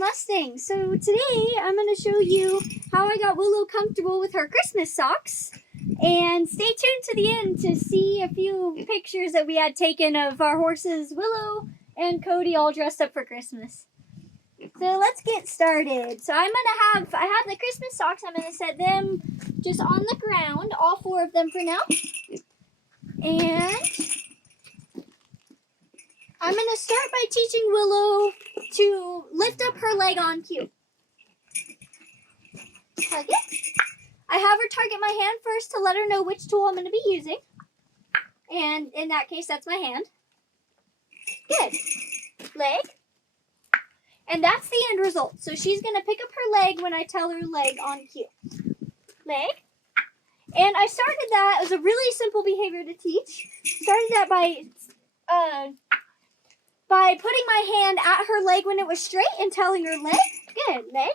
Mustang. So today I'm going to show you how I got Willow comfortable with her Christmas socks. And stay tuned to the end to see a few pictures that we had taken of our horses Willow and Cody all dressed up for Christmas. So let's get started. So I have the Christmas socks. I'm going to set them just on the ground, all 4 of them for now. And I'm going to start by teaching Willow to lift up her leg on cue. Target. I have her target my hand first to let her know which tool I'm going to be using. And in that case, that's my hand. Good. Leg. And that's the end result. So she's going to pick up her leg when I tell her leg on cue. Leg. And I started that, it was a really simple behavior to teach. Started that by putting my hand at her leg when it was straight and telling her leg. Good, leg.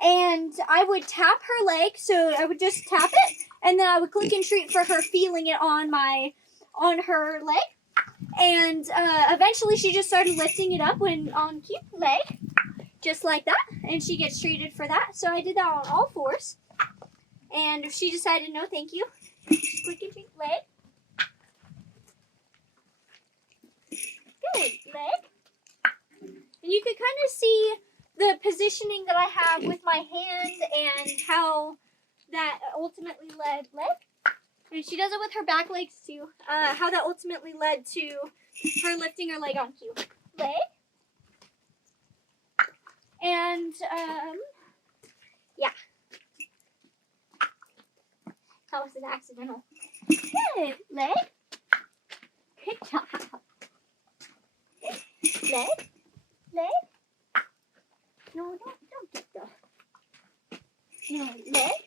And I would tap her leg, so I would just tap it, and then I would click and treat for her feeling it on her leg. And eventually she just started lifting it up when on cue, leg, just like that, and she gets treated for that. So I did that on all 4s. And if she decided no thank you, click and treat, leg. Good, leg. And you can kind of see the positioning that I have with my hand and how that ultimately led, leg. And she does it with her back legs too. How that ultimately led to her lifting her leg on cue. Leg. And, yeah. That was an accidental. Good. Leg. Good job. Leg. Leg. No, don't get the. No, leg.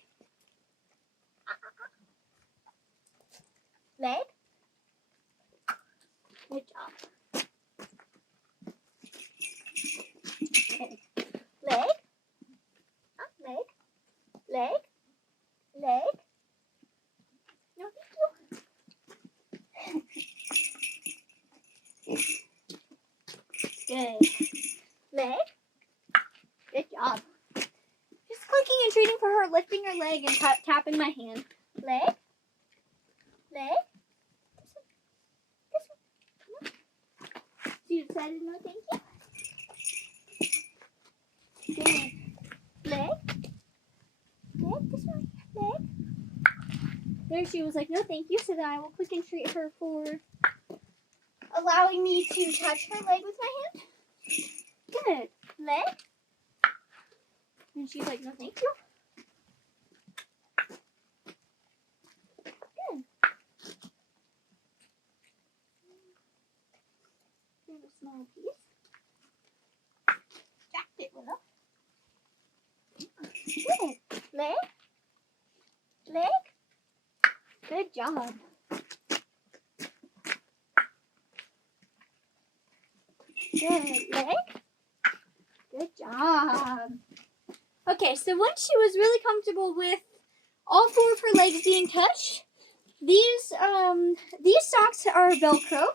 Leg. Good job. Okay. Leg. Leg. Leg. Leg. No, thank you. Good. Leg. Good job. Just clicking and treating for her, lifting her leg and tapping my hand. Leg. Leg. This one. No. She decided no, thank you. Good. Leg. Leg. This one. Leg. There she was like, no, thank you. So then I will click and treat her for allowing me to touch her leg with my hand. Good. Leg. And she's like, no, thank you. Good. Here's a small piece. Jacked it, Willow. Good. Leg. Leg. Good job. Good. Leg. Good job. Okay, so once she was really comfortable with all 4 of her legs being touched, these socks are Velcro.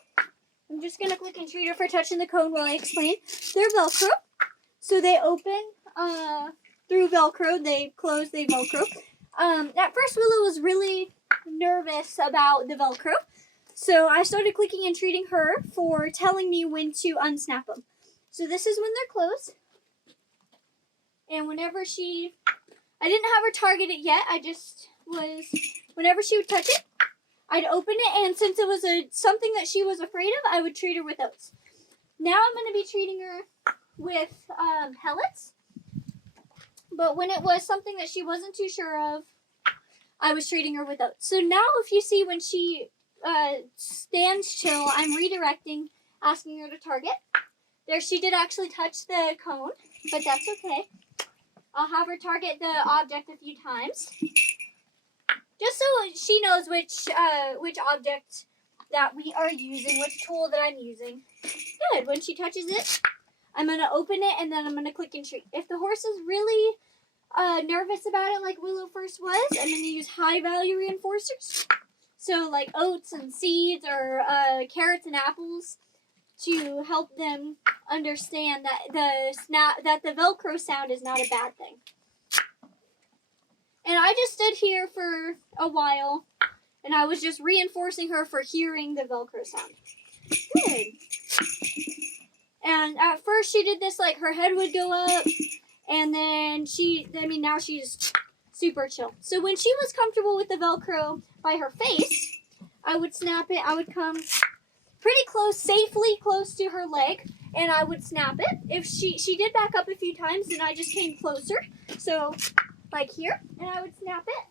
I'm just going to click and treat her for touching the cone while I explain. They're Velcro, so they open through Velcro. They close, they Velcro. At first, Willow was really nervous about the Velcro, so I started clicking and treating her for telling me when to unsnap them. So this is when they're closed. And whenever I didn't have her target it yet, whenever she would touch it, I'd open it, and since it was something that she was afraid of, I would treat her with oats. Now I'm going to be treating her with pellets, but when it was something that she wasn't too sure of, I was treating her with oats. So now if you see when she stands chill, I'm redirecting, asking her to target. There, she did actually touch the cone, but that's okay. I'll have her target the object a few times, just so she knows which object that we are using, which tool that I'm using. Good. When she touches it, I'm going to open it, and then I'm going to click and treat. If the horse is really nervous about it, like Willow first was, I'm going to use high-value reinforcers. So like oats and seeds or carrots and apples. to help them understand that the Velcro sound is not a bad thing. And I just stood here for a while, and I was just reinforcing her for hearing the Velcro sound. Good. And at first she did this, like her head would go up, and then now she's super chill. So when she was comfortable with the Velcro by her face, I would snap it. I would come pretty close, safely close to her leg, and I would snap it. If she did back up a few times, then I just came closer. So like here, and I would snap it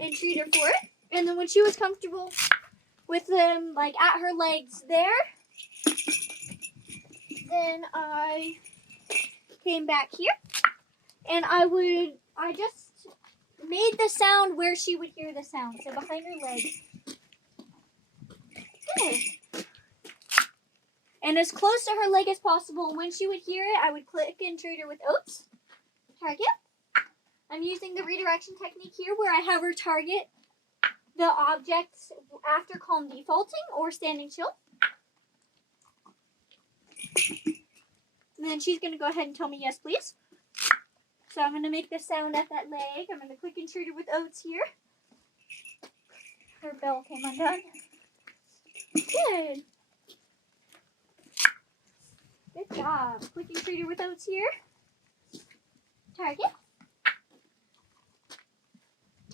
and treat her for it. And then when she was comfortable with them, like at her legs there, then I came back here, and I just made the sound where she would hear the sound, so behind her leg. Good. And as close to her leg as possible, and when she would hear it, I would click and treat her with oats. Target. I'm using the redirection technique here where I have her target the objects after calm defaulting or standing chill. And then she's going to go ahead and tell me yes, please. So I'm going to make the sound at that leg. I'm going to click and treat her with oats here. Her bell came undone. Good. Good job. Click and treat her with oats here. Target.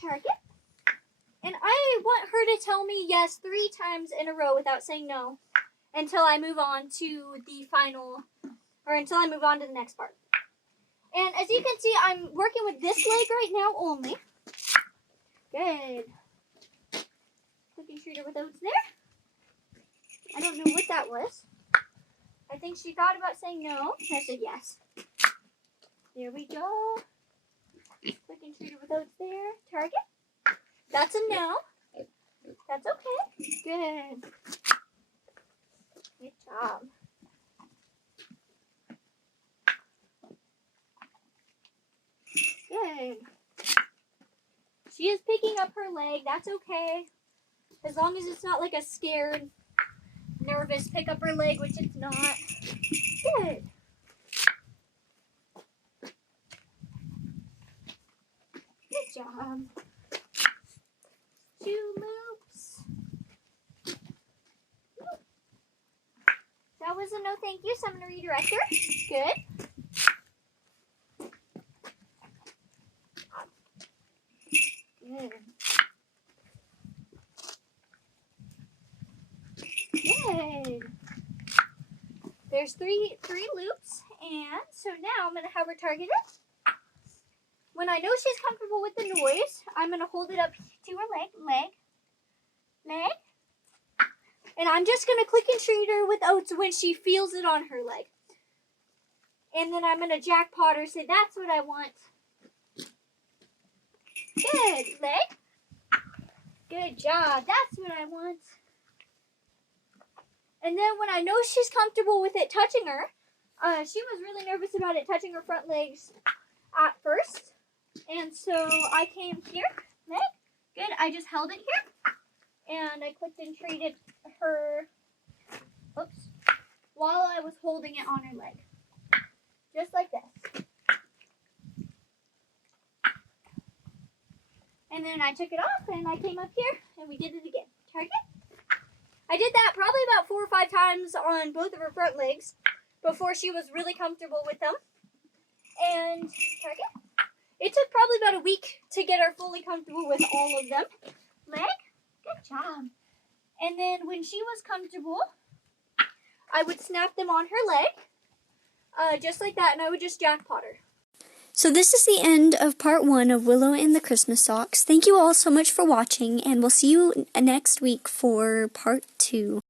Target. And I want her to tell me yes 3 times in a row without saying no until I move on to the final, or until I move on to the next part. And as you can see, I'm working with this leg right now only. Good. Click and treat her with oats there. I don't know what that was. I think she thought about saying no. I said yes. There we go. Click and treat her with oats there. Target. That's a no. That's okay. Good. Good job. Good. She is picking up her leg. That's okay. As long as it's not like a scared, nervous pick up her leg, which it's not. Good. Good job. 2 loops. That was a no thank you, so I'm going to redirect her. Good. Good. Good. There's three loops, and so now I'm going to have her target it. When I know she's comfortable with the noise, I'm going to hold it up to her leg. And I'm just going to click and treat her with oats when she feels it on her leg. And then I'm going to jackpot her, say, that's what I want. Good, leg. Good job. That's what I want. And then when I know she's comfortable with it touching her, she was really nervous about it touching her front legs at first. And so I came here, leg. Good. I just held it here. And I clicked and treated her, while I was holding it on her leg. Just like this. And then I took it off and I came up here and we did it again. Target. I did that probably about 4 or 5 times on both of her front legs before she was really comfortable with them. And target. It took probably about a week to get her fully comfortable with all of them. Leg. Good job. And then when she was comfortable, I would snap them on her leg, just like that, and I would just jackpot her. So this is the end of part 1 of Willow and the Christmas Socks. Thank you all so much for watching, and we'll see you next week for part 2.